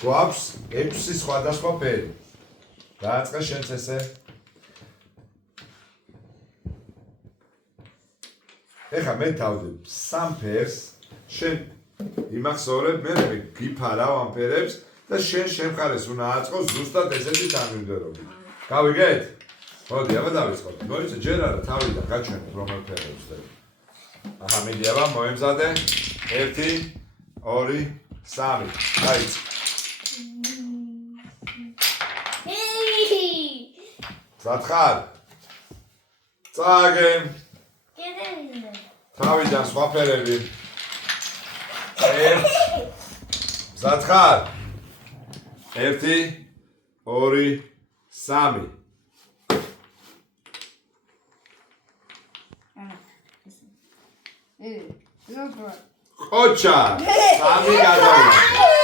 გვაქვს 6 სხვადასხვა ფერი. დააწყე შენც ესე. ეხლა მე დავდებ 3 ფერს, შენ იმახსოვრებ, მე გიფარავ ამ ფერებს და შენ შემხარეს უნდა აწყოს ზუსტად ესეთი თანმიმდევრობით. გავიგეთ? მოდი, აბა დავიწყოთ. მოიცა ჯერ არა თავიდან გაჩვენოთ რომელ ფერებს და აჰა, მიდი აბა მოემზადე. 1 2 3. დაიწყე. სათხარ. წააგე. თავიდან სხვა ფერები. 1 სათხარ. 1 2 3. ყოჩა, სამი გადავიდა.